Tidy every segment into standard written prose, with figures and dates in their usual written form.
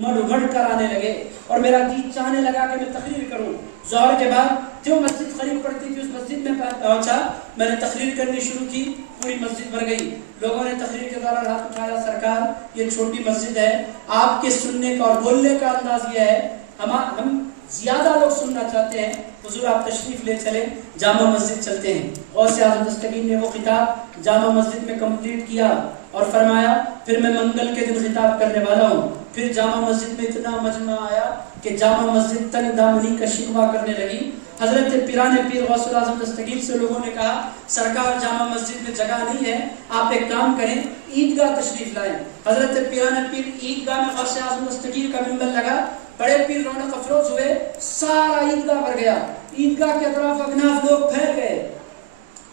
उमड़ कर आने लगे और मेरा जी चाहने लगा कि मैं तकरीर करूं। ज़ोहर के बाद जो मस्जिद करीब पड़ती थी उस मस्जिद में पहुंचा, मैंने तकरीर करनी शुरू की, पूरी मस्जिद भर गई। लोगों ने तकरीर के दौरान हाथ उठाया, सरकार ये छोटी मस्जिद है, आपके सुनने का और बोलने का अंदाज ये है, हम ज़्यादा लोग सुनना चाहते हैं, हुजूर आप तशरीफ़ ले चले, जामा मस्जिद चलते हैं। गौस आज़म दस्तगीर ने वो खिताब जामा मस्जिद में कंप्लीट किया और फरमाया फिर मैं मंगल के दिन खिताब करने वाला हूँ। फिर जामा मस्जिद में इतना मजमा आया कि जामा मस्जिद तंग दामनी का शिकवा करने लगी। हजरत पिराने पीर गौसुल आज़म दस्तगीर से लोगों ने कहा सरकार जामा मस्जिद में जगह नहीं है, आप एक काम करें ईदगाह तशरीफ लाएं। हजरत पिराने पीर ईदगाह में गौस आज़म दस्तगीर का मिंबर लगा, बड़े पीर रौनक अफरोज हुए, सारा ईदगाह भर गया, ईदगाह के अतराफ अगनाफ लोग फैल गए।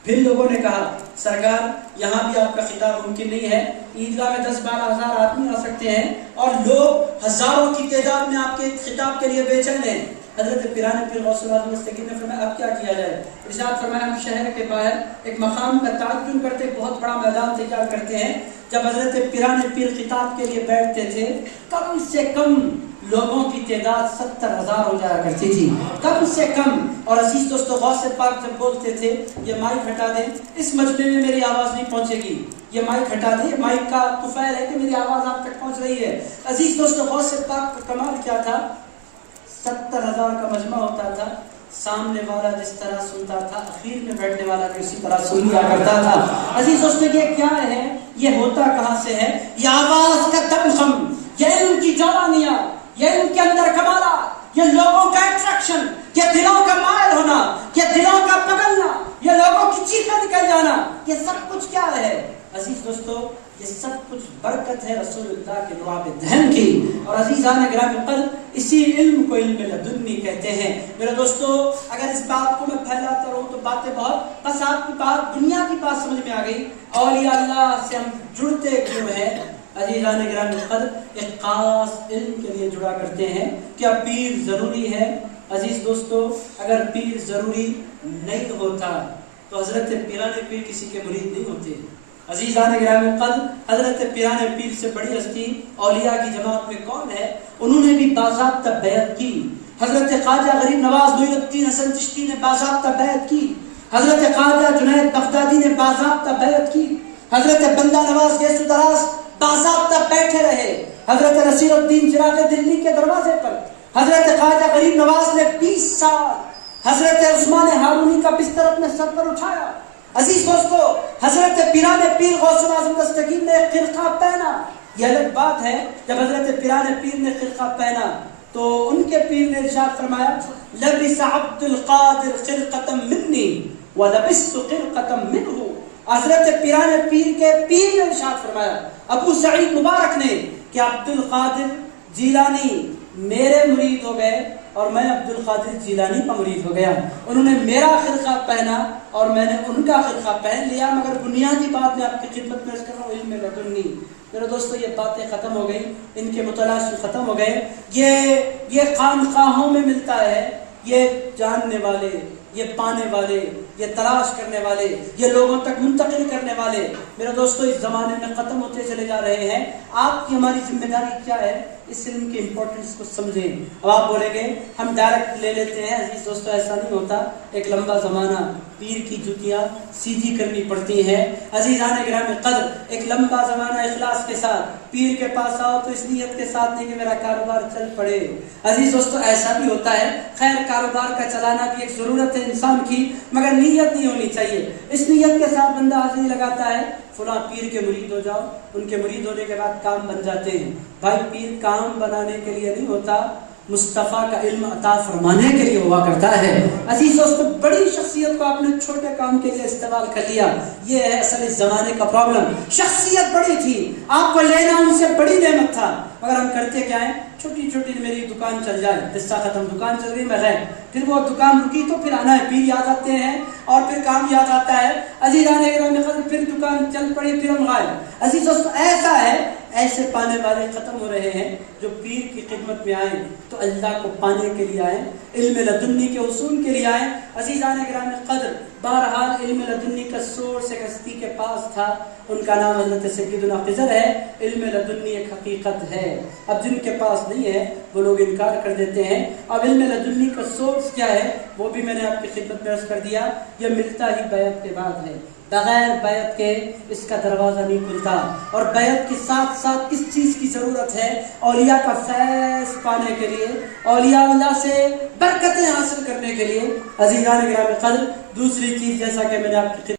फिर लोगों ने कहा सरकार यहाँ भी आपका खिताब मुमकिन नहीं है, ईदगाह में 10-12 हज़ार आदमी आ सकते हैं और लोग हजारों की तादाद में आपके खिताब के लिए बेचैन हैं। हजरत पिराने पीर गौसुल आज़म दस्तगीर ने फरमाया अब क्या किया जाए। इरशाद फरमाया हम शहर के बाहर एक मकाम का ताजुन करते, बहुत बड़ा मैदान तैयार करते हैं। जब हजरत पिराने पीर खिताब के लिए बैठते थे कम से कम लोगों की तादाद 70,000 हो जाया करती थी, कम से कम। और अजीज दोस्तों गौस पाक जब बोलते थे ये माइक हटा दें, इस मजमे में मेरी आवाज़ नहीं पहुंचेगी, ये माइक हटा दें, माइक का तुफैल है कि मेरी आवाज़ आप तक पहुंच रही है। अजीज दोस्तों गौस पाक का कमाल क्या था, 70,000 का मजमा होता था, सामने वाला जिस तरह सुनता था आखिर में बैठने वाला भी उसी तरह सुन लिया करता था। अजीज दोस्तों ये क्या है, ये होता कहाँ से है, ये आवाज़ का दमखम, ये इल्म की जवानियाँ, ये इनके अंदर कमाला, ये लोगों का अट्रैक्शन, ये दिलों का मायल होना, ये दिलों का पगलना, ये लोगों की चीखें निकल जाना, ये सब कुछ क्या है अजीज दोस्तों, ये सब कुछ बरकत है रसूलुल्लाह के नवाब दहन की। और अजीज़ान गिरामी क़द्र इसी इल्म को इल्म लदुन्नी कहते हैं। मेरे दोस्तों अगर इस बात को मैं फैलाता रहूँ तो बातें बहुत, बस आपकी बात दुनिया की बात समझ में आ गई, औलिया अल्लाह से हम जुड़ते क्यों हैं। अजीज़ान गिरामी क़द्र एक खास इल्म के लिए जुड़ा करते हैं। क्या पीर ज़रूरी है। अजीज़ दोस्तों अगर पीर ज़रूरी नहीं होता तो हज़रत पिराने पीर किसी के मुरीद नहीं होते। अजीज़ान गिरामी क़द्र हज़रत पिराने पीर से बड़ी हस्ती औलिया की जमात में कौन है, उन्होंने भी बाज़ाब्ता बैत की। हज़रत ख्वाजा गरीब नवाज मोइनुद्दीन हसन चिश्ती ने बाज़ाब्ता बैत की, हज़रत ख्वाजा जुनैद बगदादी ने बाज़ाब्ता बैत की, हज़रत बंदा नवाज गैसु दराज बाज़ाब्ता बैठे रहे, हज़रत नसीरुद्दीन चिराग़ दिल्ली के दरवाजे पर हज़रत ख्वाजा गरीब नवाज ने 20 साल हज़रत उस्मान हारूनी का बिस्तर अपने सर पर उठाया। अजीज दोस्तों हज़रत पिराने पीर गौसुल आज़म दस्तगीर ने खिरका पहना, यह अलग बात है, जब हज़रत पिराने पीर ने खिरका पहना तो उनके पीर ने इरशाद फरमाया लबिस अब्दुल कादिर खिरकतम मिन्नी व लबिस्तु खिरकतम मिन्हु। हज़रत पिराने पीर के पीर ने इरशाद फरमाया अबू सईद मुबारक ने कि अब्दुल कादिर जीलानी मेरे मुरीद हो गए और मैं अब्दुल कादिर जीलानी का मुरीद हो गया। उन्होंने मेरा खिरका पहना और मैंने उनका खिरका पहन लिया। मगर बुनियादी बात मैं आपकी खिदमत में कर रहा हूँ, इल्म लदुन्नी। मेरे दोस्तों ये बातें ख़त्म हो गई, इनके मुतलाश ख़त्म हो गए। ये खानकाहों में मिलता है, ये जानने वाले, ये पाने वाले, ये तलाश करने वाले, ये लोगों तक मुंतकिल करने वाले मेरे दोस्तों इस ज़माने में ख़त्म होते चले जा रहे हैं। आपकी हमारी जिम्मेदारी क्या है, इस इल्म की इम्पोर्टेंस को समझें। अब आप बोलेंगे हम डायरेक्ट ले लेते हैं। अजीज दोस्तों ऐसा नहीं होता, एक लंबा ज़माना पीर की जुतियाँ सीधी करनी पड़ती हैं। अजीज़ान गिरामी क़द्र एक लंबा ज़माना इखलास के साथ पीर के पास आओ तो इस नीयत के साथ नहीं कि मेरा कारोबार चल पड़े। अजीज दोस्तों ऐसा भी होता है, खैर कारोबार का चलाना भी एक ज़रूरत है इंसान की, मगर नीयत नहीं होनी चाहिए। इस नीयत के साथ बंदा हाजिरी लगाता है फुला पीर के मुरीद हो जाओ, उनके मुरीद होने के बाद काम बन जाते हैं। भाई पीर काम बनाने के लिए नहीं होता, मुस्तफ़ा का इल्म अता फरमाने के लिए हुआ करता है। अजीज दोस्तों बड़ी शख्सियत को आपने छोटे काम के लिए इस्तेमाल कर लिया, ये है असल इस ज़माने का प्रॉब्लम। शख्सियत बड़ी थी, आपको लेना उनसे बड़ी नेमत था, मगर हम करते क्या है, छोटी छोटी मेरी दुकान चल जाए, किस्सा खत्म, दुकान चल रही मैं गए, फिर वो दुकान रुकी तो फिर आना है, पीर याद आते हैं और फिर काम याद आता है। अजीज़ान गिरामी क़द्र फिर दुकान चल पड़ी, फिर हम गायब। अजीज दोस्तों ऐसा है, ایسے پانے والے ختم ہو رہے ہیں جو پیر کی خدمت میں آئیں تو اللہ کو پانے کے لیے آئیں، علم لدنی کے اصول کے لیے آئیں۔ عزیزان گرامی قدر، بہرحال علم لدنی کا سورس ایک ہستی کے پاس تھا، ان کا نام حضرت سیدنا خضر ہے۔ علم لدنی ایک حقیقت ہے، اب جن کے پاس نہیں ہے وہ لوگ انکار کر دیتے ہیں۔ اب علم لدنی کا سورس کیا ہے وہ بھی میں نے آپ کی خدمت میں عرض کر دیا، یہ ملتا ہی بیعت کے بعد ہے، بغیر بیعت کے اس کا دروازہ نہیں کھلتا۔ اور بیعت کے ساتھ ساتھ کس چیز کی ضرورت ہے؟ اولیاء کا فیض پانے کے لیے، اولیاء اللہ سے برکتیں حاصل کرنے کے لیے۔ عزیزان گرامی قدر، دوسری چیز جیسا کہ میں نے آپ کی